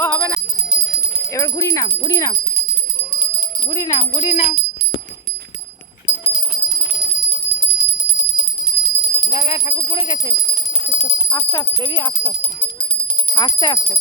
ও হবে না, এবার ঘুরি নাও, ঘুরি নাও, ঘুরি নাও, ঘুরি নাও। দাদা ঠাকুর পড়ে গেছে। আস্তে আস্তে দেবী, আস্তে আস্তে, আস্তে আস্তে।